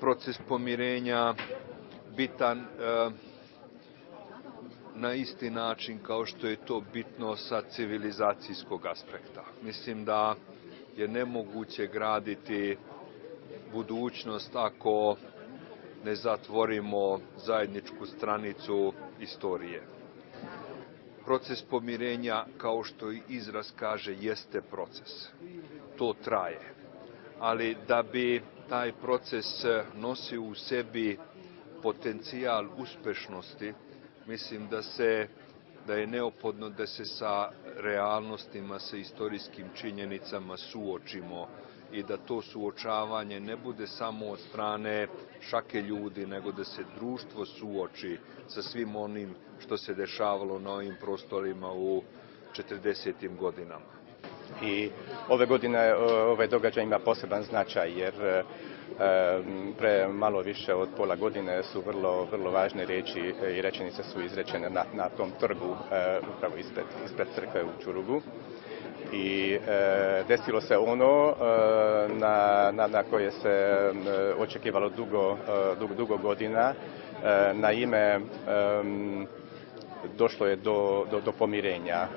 proces pomirenja bitan na isti način kao što je to bitno sa civilizacijskog aspekta. Mislim da je nemoguće graditi budućnost ako ne zatvorimo zajedničku stranicu istorije. Proces pomirenja, kao što i izraz kaže, jeste proces. To traje. Ali da bi taj proces nosio u sebi potencijal uspešnosti, mislim da je neophodno da se sa realnostima, sa istorijskim činjenicama suočimo i da to suočavanje ne bude samo od strane šake ljudi, nego da se društvo suoči sa svim onim što se dešavalo na ovim prostorima u 40. godinama. I ove godine ovaj događaj ima poseban značaj jer pre malo više od pola godine su vrlo važne riječi i rečenice su izrečene na tom trgu upravo ispred crkve u Čurugu. I desilo se ono na koje se očekivalo dugo godina. Naime, došlo je do pomirenja.